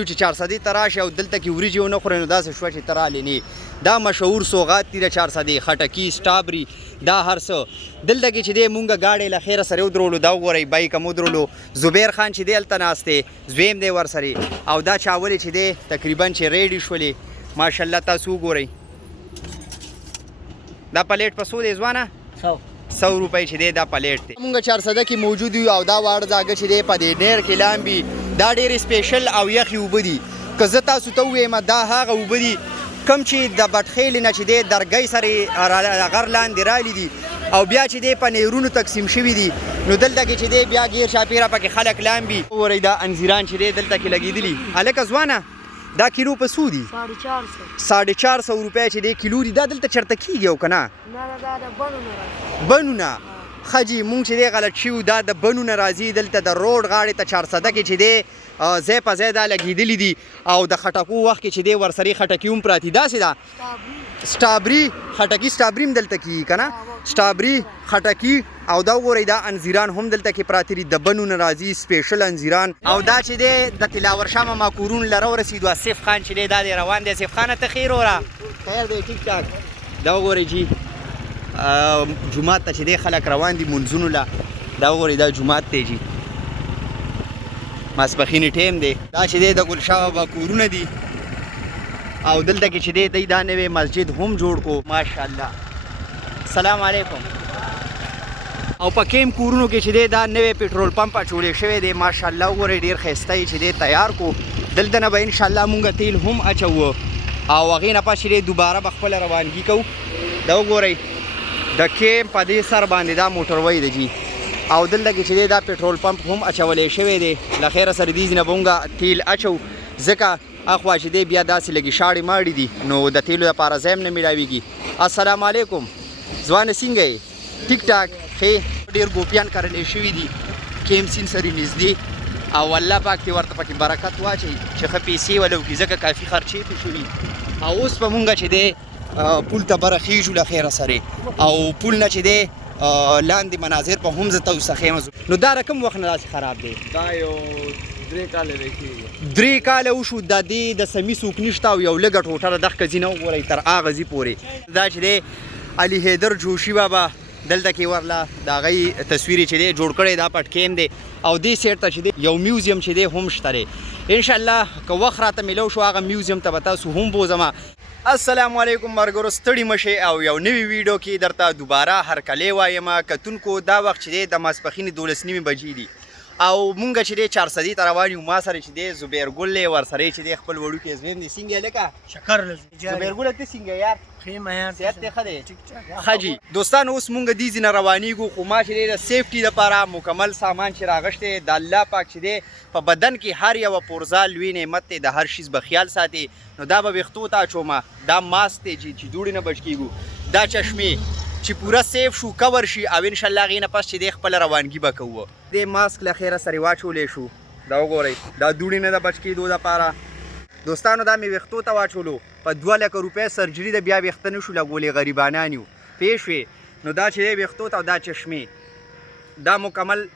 چې 400 ته راشي او دلته کې وریجې ونه خورئ نو داسې شوه چې ته رالې نه دا مشهور سوغات دي د 400 خټکي سټابري دا هر څه دلته کې چې دی مونږ ګاډۍ له خیره سره ودرولو دا وګورئ بایک هم ودرولو زبیر خان چې دی هلته ناست دی زویم دی ورسرې او دا چاولې چې دی تقریبا چې ریډي شولې ماشاءالله تاسو وګورئ دا پلیټ په څو دی ځوانه 100 روپۍ چې دی دا پلیټ دی مونږ 400 کې موجود یو او دا واړه ځاګه چې دی په دې ډېر کې لامبي دا ډېرې سپیشل او یخې اوبه دي که زه تاسو ته ووایم دا هغه اوبه دي کوم چې د بټخیلې نه چې دی درګۍ سره غر لاندې رالی دي او بیا چې دی په نیرونو تقسیم شوي دي نو دلته کې چې دی بیا غیر شاپیره پکې خلک لامبي وګورئ دا انځیران چې دی دلته کې لګېدلي هلکه ځوانه دا کیلو په څو دي 450 روپۍ چې دی کیلو دي دا دلته چېرته کېږي او که نه بنونه ښه جي مونږ چې دی غلط شوي دا د بنونه راځي دلته د روډ غاړې ته 400 کې چې دی ځای په ځای دا لګېدلي دي او د خټکو وخت کې چې دی ورسرې خټکي هم پراتي داسې ده سټابري خټکي سټابري هم دلته کېږي که نه سټابري خټکي او دا وګورئ دا انځیران هم دلته کې پراته دي د بنونه راځي سپیشل انځیران او دا چې دی د تلاور شاه ماما کورون له راورسېدو آصف خان چې دی دا دی روان دی آصف خانه ته خیر وره خیر دی ټیک ټاک دا وګورئ جي جومات ته چې دی خلک روان دي منځونو له دا وګورئ دا جومات دی جي ماسپښینې ټیم دی دا چې دی د ګلشاه بابا کورونه دي او دلته کې چې دی دا نوی مسجد هم جوړ کو ماشاءالله سلام علیکم او په کیم کورونو کې چې دی دا نوی پټرول پمپ اچولی شوی دی ماشاءالله وګورئ ډېر ښایسته یې چې دی تیار کو دلته نه به انشاءالله مونږ تیل هم اچوو او هغې نه پس چې دی دوباره به خپله روانګي کوو دا وګورئ د کیم په دې سر باندې دا موټروی دی جي او دلته کې چې دی دا پټرول پمپ هم اچولی شوی دی له خیره سره دې نه به مونږ تیل اچو ځکه اخوا چې دی بیا داسې لږې شاړې ماړې دي نو د تیلو دپاره ځای هم نه میلاویږي السلام علیکم ځوانه څنګه یې ټیک ټاک ښې ډېر ګوپیان کرلی شوي دي کیم سیند سره نږدې او الله پاک دې ورته پکې برکت واچوي چې ښه پیسې وله وکړي ځکه کافي خرچې پې شوي او اوس به مونږ چې دی پول ته بره خیږو له خیره سره او پول نه چې دی لاندې مناظر په هم زه تاسو ښیم نو دا رقم وخت نه داسې خراب دی دا یو 3 کاله دی کېږي 3 کاله وشو د دې د سمي څوک نشته او یو لږه ټوټه ده دغه ځینه وګورئ تر هغه ځي پورې دا چې دی علي حیدر جوشي بابا دلته کې ورله د هغې تصویر چې دی جوړ کړی دا پټکیم دی او دې سیټ ته چې دی یو میوزیم چې دی هم شته دی انشاءالله که وخت راته میلو شو هغه میوزیم ته به تاسو هم بوزم السلام علیکم مرګرو ستړي مشئ او یو نوي ویډیو کې درته دوباره هرکلی وایم کتونکو دا وخت چې دی د ماسپښین 12:30 بجې دي او مونږ چې دی 400 ته روان یو ما سره چې دی زبیر ګل دی ورسره چې دی خپل وړوکی زویم دی څنګه یې لکه شکر زبیر ګله ته څنګه یار ښه یار صحت دی ښه دی ښه جي دوستانو اوس مونږ دې ځای نه روانېږو خو ما چې دی د سیفټي دپاره مکمل سامان چې راغشتی د الله پاک چې دی په بدن کې هر یوه پرزه لوی نعمت دی د هر شیز به خیال ساتي نو دا به ویښتو ته اچومه دا ماسک دی چې دوړې نه بچ کېږو دا چشمې چې پوره سیف شو کور شي او انشاءالله هغې نه پس چې دی خپله روانګي به کوو دې ماسک له خیره سرې واچولی شو دا وګورئ دا دوړې نه د بچ کېدو دپاره دوستانو دا مې ویښتو ته واچولو په 2 لکه روپۍ سرجري د بیا ویښته نه شو لګولې غریبانان یو پوه شوې نو دا چې دی ویښتو ته او دا چشمې دا مکمل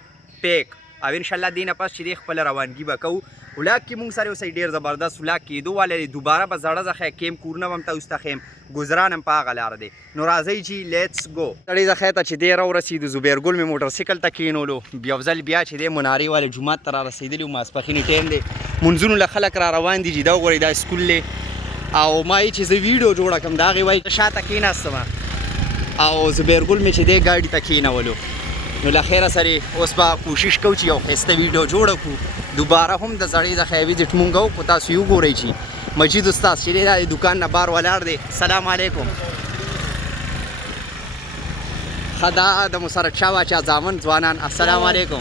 پیک او انشاءالله دې نه پس چې دی خپله روانګي به کوو ولاګ کې مونږ سره اوسئ ډېر زبردست ولاګ کېدو والی دی دوباره به زړه زخی کیم کورونه به هم تاسو ته ښیم ګزران هم په هغه لاره دی نو راځئ چې لیټس گو سړی زخی ته چې دی راورسېدو زبیر ګل مې موټرسایکل ته کېنولو یو ځل بیا چې دی منارې والې جومات ته را رسېدلي وو ماسپښینې ټایم دی منځونو له خلک را روان دي چې دا وګورئ دا سکول دی او ما یې چې زه ویډیو جوړه کړم د هغې وایي شاته کېناستم او زبیر ګل مې چې دی ګاډي ته کېنولو نو له خیره سره اوس به کوشش کوو چې یو ښایسته ویډیو جوړه کړو دوباره هم د سړی د ښه ویزټ مونږ وکړو تاسو یې وګورئ چې مجید استاد چې دی دا د دوکان نه بار ولاړ دی سلام علیکم ښه دا د مسرت شاه باچا زامن ځوانان السلام علیکم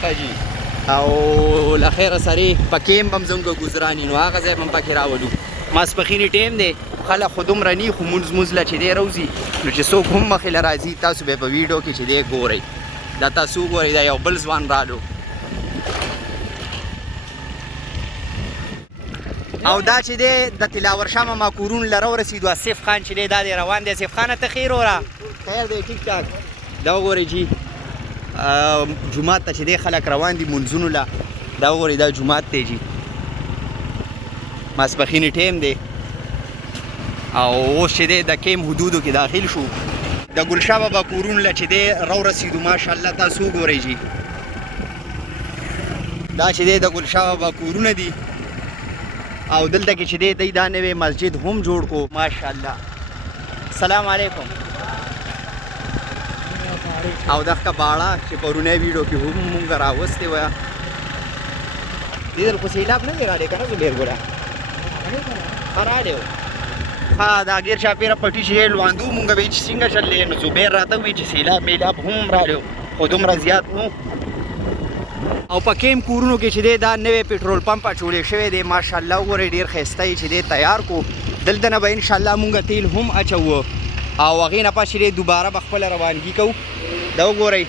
ښه جي او له خیره سره په کیم به هم زموږ ګزراني نو هغه ځای به هم پکې راولو ماسپښینې ټایم دی خلک خو دومره نی خو مونځ له چې دی روځي نو چې څوک هم مخې له راځي تاسو به په ویډیو کې چې دی ګورئ دا تاسو وګورئ دا یو بل ځوان رالو او دا چې دی د تلاور شاه ماما کورون له راورسېدو آصف خان چې دی دا دی روان دی آصف خانه ته خیر وره خیر دی ټیک ټاک دا وګورئ جي جومات ته چې دی خلک روان دي منځونو له دا وګورئ دا جومات دی جي ماسپښینې ټایم دی او اوس چې دی د کیم حدودو کې داخل شو د ګلشاه بابا کورونو له چې دی راورسېدو ماشاءالله تاسو وګورئ جي دا چې دی د ګلشاه بابا کورونه دي او دلته کې چې دی دا نوی مسجد هم جوړ کو ماشاءالله سلام علیکم او دغه باړه چې پرونه ویډیو کې هم مونږ راوستې وه دې دل خو سیلاب نه دی رالی که نه زبیر ګوره رالی و ها دا ګیر چاپېره پټي چې لواندو مونږ به چې څنګه چللی نو زبیر راته ووایي چې سیلاب میلاب هم رالی خو دومره زیات نو او په کیم کورونو کې چې دی دا نوی پټرول پمپ اچولی شوی دی ماشاءالله وګورئ ډېر ښایسته یې چې دی تیار کو دلته نه به انشاءالله مونږ تیل هم اچوو او هغې نه پس چې دی دوباره به خپله روانګي کوو دا وګورئ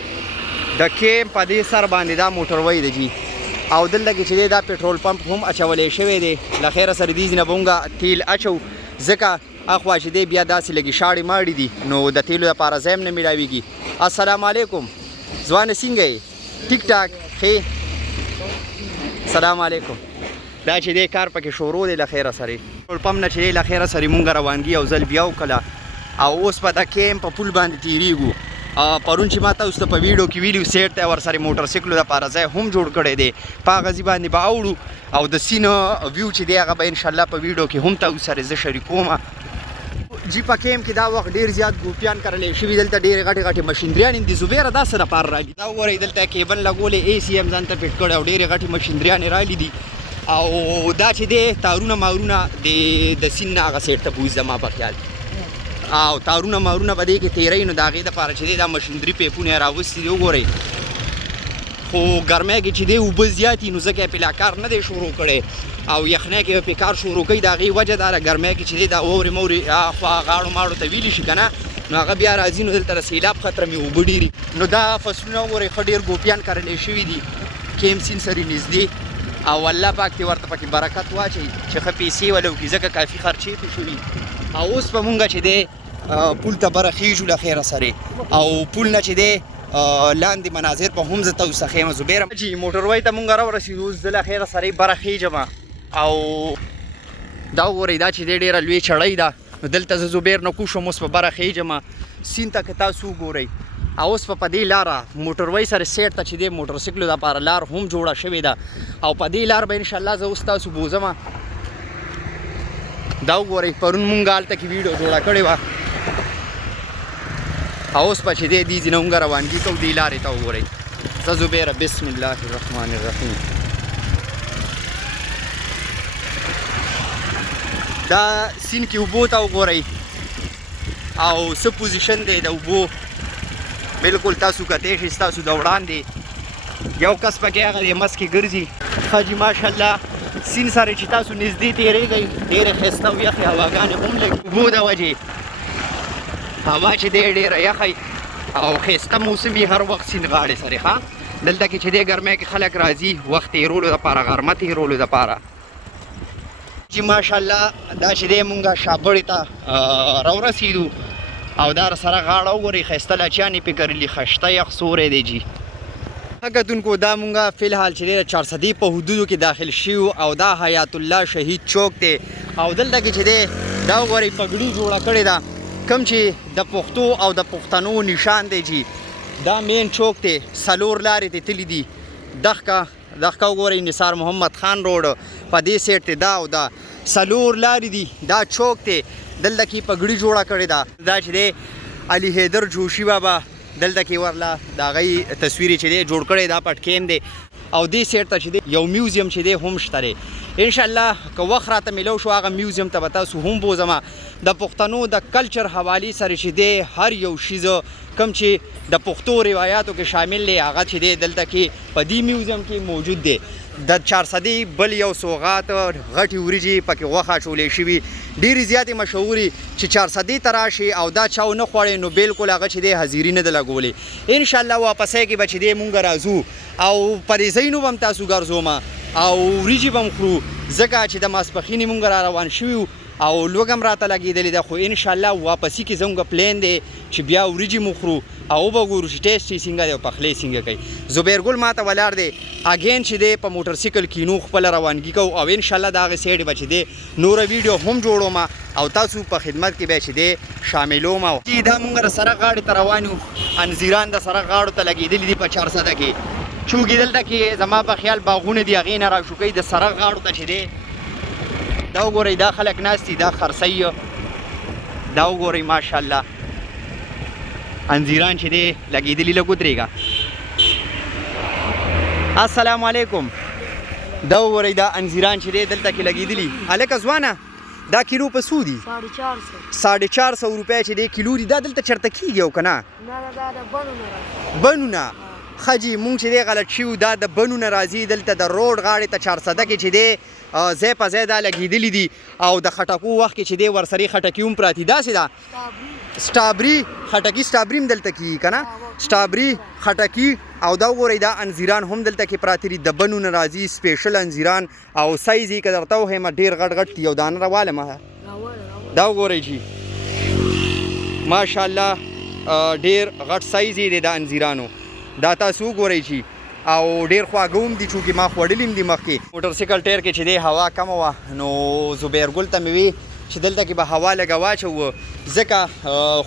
د کیم په دې سر باندې دا موټروی دی جي او دلته کې چې دی دا پټرول پمپ هم اچولی شوی دی له خیره سره دې ځینه به مونږ تیل اچو ځکه اخوا چې دی بیا داسې لږې شاړې ماړې دي نو د تیلو دپاره ځای هم نه میلاویږي السلام علیکم ځوانه څنګه یې ټیک ټاک ښې سلام علیکم دا چې دی کار پکې شروع دی له خیره سرې پټرول پمپ نه چې دی له خیره سرې مونږ روانګي یو ځل بیا وکړه او اوس په د کیم په پل باندې تیریږو پرون چې ما تاسو ته په ویډیو کې ویلو سیټ ته ورسره موټر سایکلو دپاره ځای هم جوړ کړی دی په هغه ځای باندې به اوړو او د سین ویو چې دی هغه به انشاءالله په ویډیو کې هم تاسو سره زه شریکوم جی په کیم کې دا وخت ډېر زیات ګروپیان کرلی شوي دلته ډېرې غټې غټې مشینریانې دي زبیره دا څه دپاره راغلي دا وګورئ دلته کیبل لګولی اے سی هم ځان ته فټ کړی او ډېرې غټې مشینریانې راغلي دي او دا چې دی تارونه مارونه د سین نه هغه سیټ ته بوځي زما په خیال او تارونه مارونه به دې کې تیری نو د هغې دپاره چې دی دا مشینري پیپونه یې راوستي دي وګورئ خو ګرمی کې چې دی اوبه زیات وي نو ځکه یې پې کار نه دی شروع کړی او یخنۍ کې به پې کار شروع کوي د هغې وجه دا ده ګرمی کې چې دی دا واورې مورې خوا غاړو ماړو ته ویلي شي که نه نو هغه بیا راځي نو دلته د سیلاب خطره مې اوبه ډېري نو دا فصلونه وګورئ ښه ډېر ګوپیان کرلی شوي دي کیم سیند سرې نږدې او الله پاک دې ورته پکې برکت واچوي چې ښه پیسې وله وکړي ځکه کافي خرچې پې شوي او اوس به مونږ چې دی پول ته برخیږو له خیره سرې او پول نه چې دی لاندې مناظر په هم زه تاسو ته ښیم زبیره جي موټروی ته مونږ راورسېدو اوس زه له خیره سرې برخیږم او دا وګورئ دا چې دی ډېره لوی چړۍ ده نو دلته زه زبیر نه کوشم اوس په برخیږم سیند ته که تاسو وګورئ او اوس په دې لاره موټروی سره سیټ ته چې دی موټر سایکلو دپاره لار هم جوړه شوې ده او په دې لار به انشاءالله زه اوس تاسو بوځم دا وګورئ پرون مونږ هلته کې ویډیو جوړه کړې وه او اوس به چې دی دې ځینه مونږ روانګي کوو دې لارې ته وګورئ زه زبیره بسم الله الرحمن الرحیم دا سیند کې اوبو ته وګورئ او څه پوزیشن دی د اوبو بالکل تاسو کتی شئ ستاسو د وړاندې یو کس پکې هغه د مس کې ګرځي ښه جي ماشاءالله سیند سره چې تاسو نږدې تېرېږئ ډېرې ښایسته او یخې هواګانې هم لګي اوبو د وجې هوا چې دی ډېره یخی او ښایسته موسم یې هر وخت سیند غاړې سرې ښه دلته کې چې دی ګرمی کې خلک راځي وخت تېرولو دپاره غرمه تېرولو دپاره جي ماشاءالله دا چې دی مونږ شابړې ته راورسېدو او دا سره غاړه وګورئ ښایسته لاچیانې پې کرلي خشته یخ سوری دی جي ښه کتونکو دا مونږ فلحال چې دی د چارسدي په حدودو کې داخل شیو او دا حیات الله شهید چوک دی او دلته کې چې دی دا وګورئ پګړي جوړه کړې ده کوم چې د پښتو او د پښتنو نشان دی جي دا مین چوک دی څلور لارې ته تللي دي دغه وګورئ نثار محمد خان روډ په دې سیټ ته دا او دا څلور لارې دي دا چوک دی دلته کې پګړي جوړه کړې ده دا چې دی علي حیدر جوشي بابا دلته کې ورله د هغې تصویر چې دی جوړ کړی دا پټکیم دی او دې سیټ ته چې دی یو میوزیم چې دی هم شته دی انشاءالله که وخت راته میلو شو هغه میوزیم ته به تاسو هم بوځم د پښتنو د کلچر حوالې سره چې دی هر یو شیز کوم چې د پښتو روایاتو کې شامل دی هغه چې دی دلته کې په دې میوزیم کې موجود دی د چارسدي بل یو سوغات غټې وریجې پکې غوښه اچولې شوي ډېرې زیاتې مشهورې چې چارسدي ته راشي او دا چا ونه خوړی نو بالکل هغه چې دی حاضري نه ده لګولې انشاءالله واپسی کې به چې دی مونږ راځو او په دې ځایونو به هم تاسو ګرځوم او وریجې به هم خورو ځکه چې د ماسپښینې مونږ را روان شوي او لوګم راته لګېدلې ده، خو انشاءالله واپسي کې زموږ پلین دی چې بیا وریجې مو خورو او به ګورو چې ټیسټ یې څنګه دی او پخلی څنګه کوي. زبیرګل ما ته ولاړ دی اګین چې دی په موټرسایکل کینو خپله روانګي کوو او انشاءالله د هغې سایډې به چې دی نوره ویډیو هم جوړوم او تاسو په خدمت کې بیا چې دی شاملوم. چې دا مونږ د سړک غاړې ته روان یو، انځیران د سړک غاړو ته لګېدلي دي په 400 کې. چونکې دلته کې زما په خیال باغونه دي، هغې نه راشوکوي د سړک غاړو ته چې دی. دا وګورئ دا خلک ناست دي، دا خرسۍ دا وګورئ ماشاءالله انځیران چې دی لګېدلي. لږ ودرېږه. السلام علیکم. دا وګورئ دا انځیران چې دی دلته کې لګېدلي. هلکه ځوانه دا کیلو په څو دي؟ 450 روپۍ چې دی کیلو دي. دا دلته چېرته کېږي او که نه؟ بنونه ښه جي مونږ چې دی غلط شوي، دا د بنونه راځي دلته د روډ غاړې ته 400 کې چې دی ځای په ځای دا لګېدلي دي او د خټکو وخت کې چې دی ورسرې خټکي هم پراتي. داسې ده سټابري خټکي سټابري هم دلته کېږي که نه؟ سټابري خټکي او دا وګورئ دا انځیران هم دلته کې پراته دي، د بنونه راځي سپیشل انځیران او سایز یې که درته وښیم ډېر غټ غټ دي. یو دانه راوالمه دا وګورئ جي ماشاءالله ډېر غټ سایز یې دی د انځیرانو. دا تاسو وګورئ چې او ډېر خواږه هم دي چونکې ما خوړلي هم دي مخکې. موټرسایکل ټایر کې چې دی هوا کمه وه نو زبیرګل ته مې وی چې دلته کې به هوا لږه واچوو ځکه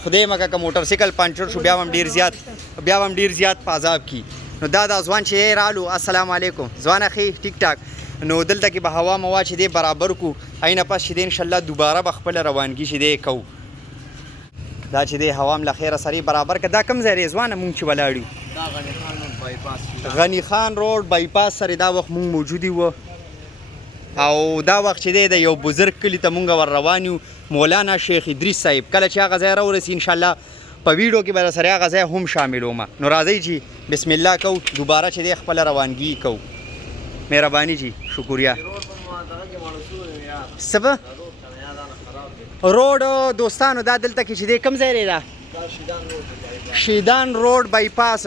خدای مکه که موټرسایکل پنچر شو بیا هم ډېر زیات په عذاب کي. نو دا ځوان چې رالو السلام علیکم ځوانه ښې ټیک ټاک. نو دلته کې به هوا موا چې دی برابر کو اینه پس چې دی انشاءالله دوباره به خپله روانګي چې دی کوو. دا چې دی هوا هم له خیره سرې برابر که. دا کوم ځای دی ځوانه مونږ چې ولاړ یو؟ غني خان روډ بایپاس سره دا وخت مونږ موجودي وو او دا وخت چې دی د یو بزرګ کلي ته مونږ ور روان یو، مولانا شیخ ادریس صاحب. کله چې هغه ځای راورسي انشاءالله په ویډیو کې به سره هغه ځای هم شاملوم. نو راځئ چې بسم الله کوو دوباره چې دی خپله روانګي کوو. مهرباني جي شکریه. څه به روډ دوستانو دا دلته کې چې دی کوم ځای دی؟ دا شیدان روډ بایپاس.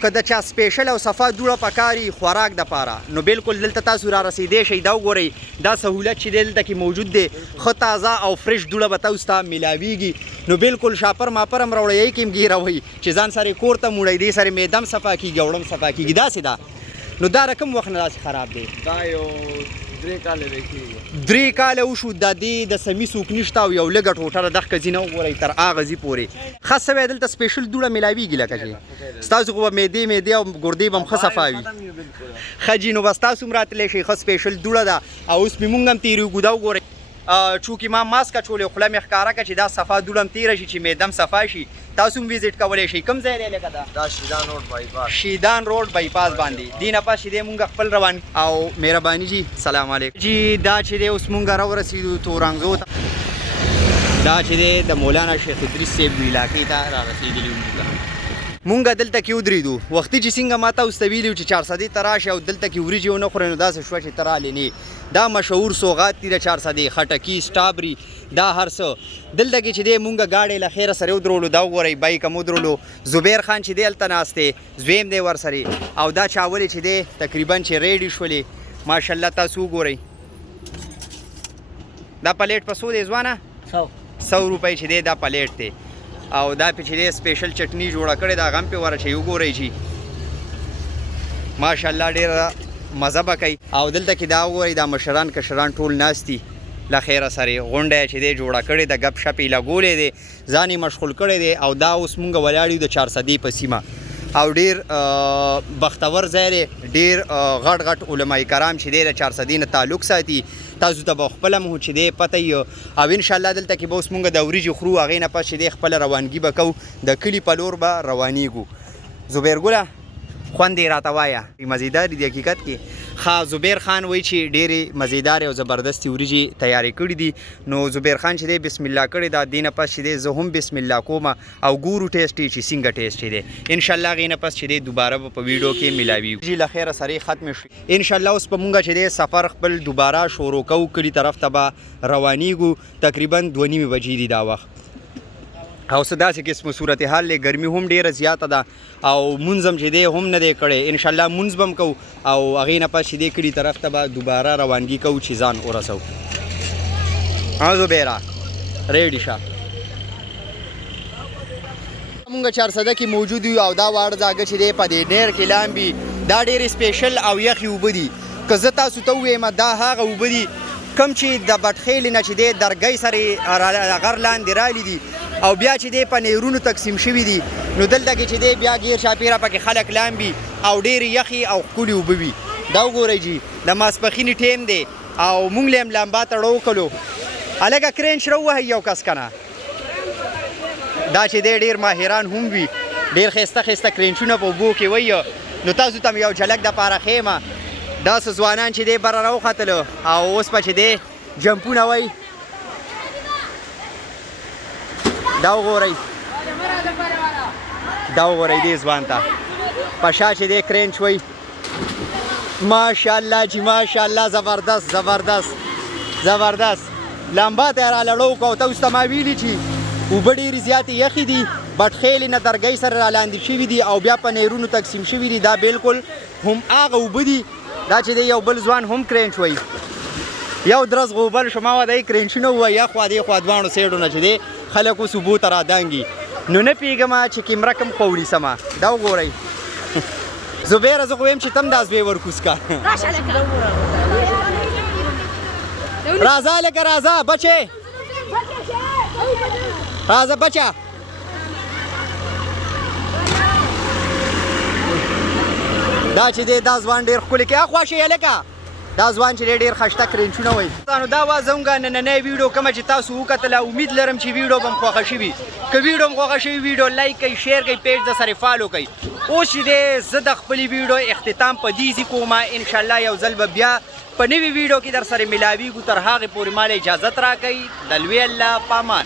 که د چا سپیشل او صفا دوړه پکاري خوراک دپاره نو بالکل دلته تاسو را رسیدی شئ. دا وګورئ دا سهولت چې دی دلته کې موجود دی، ښه تازه او فرش دوړه به تاسو ته میلاویږي. نو بالکل شاپر ماپر هم راوړئ، یی کې هم ګیروئ چې ځان سره کور ته موړئ، دې سره معدم صفا کېږي او وړم صفا کېږي. داسې ده. نو دا رقم وخت نه داسې خراب دی؟ دا یو 3 کاله کېږي. 3 کاله وشو. د دې د سمي څوک نشته او یو لږه ټوټه ده دغه ځینه وګورئ تر هغه ځي پورې ښه سوی دلته سپیشل دوړه میلاویږي. لکه چې ستاسو خو به معدې او ګردې به هم ښه صفا وي. ښه جي نو بس تاسو هم راتلی شئ. ښه سپیشل دوړه ده او اوس مې مونږ هم تېرېږو. دا وګورئ چونکې ما ماسک اچولی خوله مې ښکاره کړه چې دا صفا دوړه هم تېره شي چې معدم صفا شي. تاسو هم ویزټ کولی شئ. کوم ځای دی لکه دا شیدان روډ بایپاس. شیدان روډ بایپاس باندې. دې نه پس چې دی مونږ خپل روان او مهرباني جي سلام علیکم جي. دا چې دی اوس مونږ راورسېدو تورانګزو ته. دا چې دی د مولانا شیخ ادریس صاحب علاقې ته را رسېدلي مونږ دلته کې ودرېدو. وختي چې څنګه ما تاسو ته ویلي چې 400 ته راشئ او دلته کې وریجې ونه خورئ نو داسې شوه چې ته رالې نه. دا مشهور سوغات دي د 400 خټکي سټابري دا هر څه دلته کې چې دی مونږ ګاډۍ له خیره سره ودرولو. دا وګورئ بایک هم ودرولو. زبیر خان چې دی هلته ناست دی زویم دی ورسرې او دا چاولې چې دی تقریبا چې ریډي شولې ماشاءالله. تاسو وګورئ دا پلیټ په څو دی ځوانه؟ 100 روپۍ چې دی دا پلیټ دی او دا پې چې دی سپیشل چټني جوړه کړې ده هغه هم پې ورچوي. وګورئ چې ماشاءالله ډېره مزه به کوي. او دلته کې دا وګورئ دا مشران کشران ټول ناست دي له خیره سره. غونډه چې دی جوړه کړې ده ګپ شپ یې لګولی دی ځان یې مشغول کړی دی او دا اوس مونږ ولاړ یو د 400 په سیمه او ډېر بختور ځای دی. ډېر غټ غټ علماء کرام چې دی د 400 نه تعلق ساتي. تاسو ته به خپله مو چې دی پته وي او انشاءالله دلته کې به اوس مونږ د وریجې خورو. هغې نه پس چې دی خپله روانګي به کوو د کلي په لور به روانېږو. زبیرګله خوند یې راته وایه مزیدار دي حقیقت کې. ښه زبیر خان وایي چې ډېرې مزیدارې او زبردستې وریجې تیارې کړي دي. نو زبیر خان چې دی بسم الله کړې ده. دې نه پس چې دی زه هم بسم الله کوم او ګورو ټیسټ یې چې څنګه ټیسټ دی. انشاءالله هغې نه پس چې دی دوباره به په ویډیو کې میلاویږو. جي له خیره سرې ختمې شوې. انشاءالله اوس به مونږ چې دی سفر خپل دوباره شروع کوو. کلي طرف ته به روانېږو. تقریبا 2:30 بجې دي دا وخت او څه داسې قسمه صورتحال دی. ګرمي هم ډېره زیاته ده او مونځ هم چې دی هم نه دی کړی. انشاءالله مونځ به هم کوو او هغې نه پس چې دی کلي طرف ته به دوباره روانګي کوو چې ځان ورسوو. زبیره ریډي شه مونږ 400 کې موجود یو او دا واړه ځاګه چې دی په دې نیر کې لامبي دا ډېرې سپیشل او یخې اوبه دي که زه تاسو ته ووایم دا هغه اوبه دي کوم چې د بټخیلې نه چې دی درګۍ سره غر لاندې رالی دي او بیا چې دی په نیرونو تقسیم شوي دي نو دلته کې چې دی بیا ګیر شاپیره پکې خلک لامبي او ډېرې یخې او ښکلې اوبه وي دا وګورئ جي د ماسپښینې ټیم دی او مونږ له هم لامبا تړو کړو هلکه کرینچ راووهئ یو کس که نه دا چې دی ډېر ماهران هم وي ډېر ښایسته ښایسته کرینچونه په اوبو کې وي نو تاسو ته م یو جھلک دپاره ښیم داسې ځوانان چې دی بره راوختلو او اوس به چې دی جمپونه وی دا وګورئ دې ځوان ته په شا چې دی کرینچ وی ماشاءالله جي ماشاءالله زبردست لمبا ته یې رالړو کو تاسو ته ما ویلي چې اوبه ډېرې زیاتې یخې دي بټخیلې نه درګۍ سره رالاندې شوي دي او بیا په نیرونو تقسیم شوي دي دا بالکل هم هغه اوبه دي دا چې دی یو بل ځوان هم کرینچ وایي یو درز غوبل شما وایي کرینچونه ووایي یا خوا دې خوا دواړو سیډو نه چې دی خلک اوس اوبو ته رادانګي نو نه پوهېږم چې کیمره کوم قوړي سمه دا وګورئ زبیره زه خو ویم چې تم دا زوی ورکوز کا راځه لکه راځه بچې راځه بچه دا چې دی دا ځوان ډېر ښکلي کوي اخوا شئ هلکه دا ځوان چې دی ډېر ښایسته کرینچونه وایي نو دا وه زموږ نننۍ ویډیو کومه چې تاسو وکتله امید لرم چې ویډیو به م خوښه شوي که ویډیو م خوښه شوي ویډیو لایک کوئ شیر کوئ پیج د سره فالو کوئ اوس چې دی زه د خپلې ویډیو اختتام په دې ځي کومه انشاءالله یو ځل به بیا په نوي ویډیو کې در سره ملاویږو تر هغې پورې ماله اجازت راکوئ د لوی الله په امان